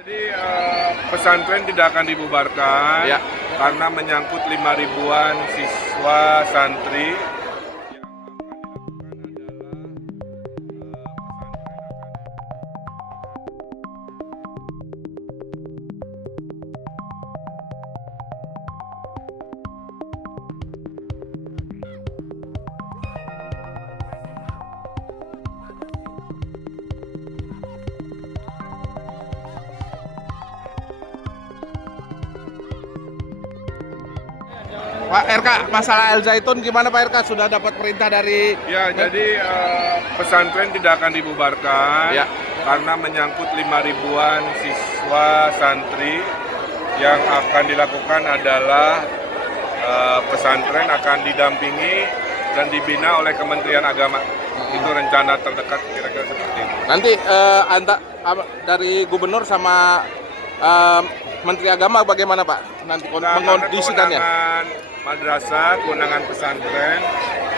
Jadi pesantren tidak akan dibubarkan Ya. karena menyangkut 5 ribuan siswa santri. Pak RK, masalah Al Zaitun gimana Pak RK? Sudah dapat perintah dari... Ya, jadi pesantren tidak akan dibubarkan Ya. karena menyangkut 5 ribuan siswa santri. Yang akan dilakukan adalah pesantren akan didampingi dan dibina oleh Kementerian Agama. Itu rencana terdekat kira-kira seperti itu. Nanti dari gubernur sama Menteri Agama bagaimana Pak? Nanti mengkondisikannya? Kewenangan madrasah, kewenangan pesantren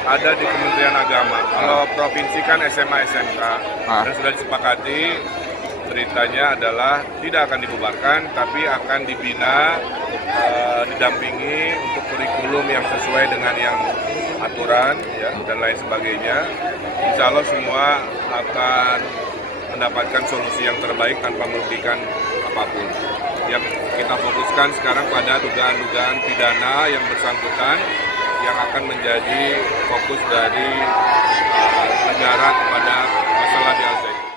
ada di Kementerian Agama. Kalau provinsi kan SMA SMK dan sudah disepakati beritanya adalah tidak akan dibubarkan, tapi akan dibina, didampingi untuk kurikulum yang sesuai dengan yang aturan ya, dan lain sebagainya. Insya Allah semua akan mendapatkan solusi yang terbaik tanpa merugikan apapun. Yang kita fokuskan sekarang pada dugaan-dugaan pidana yang bersangkutan yang akan menjadi fokus dari negara kepada masalah di Al Zaitun.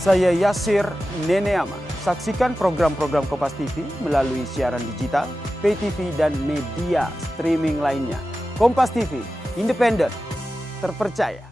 Saya Yasir Neneama. Saksikan program-program Kompas TV melalui siaran digital, pay TV, dan media streaming lainnya. Kompas TV, independen, terpercaya.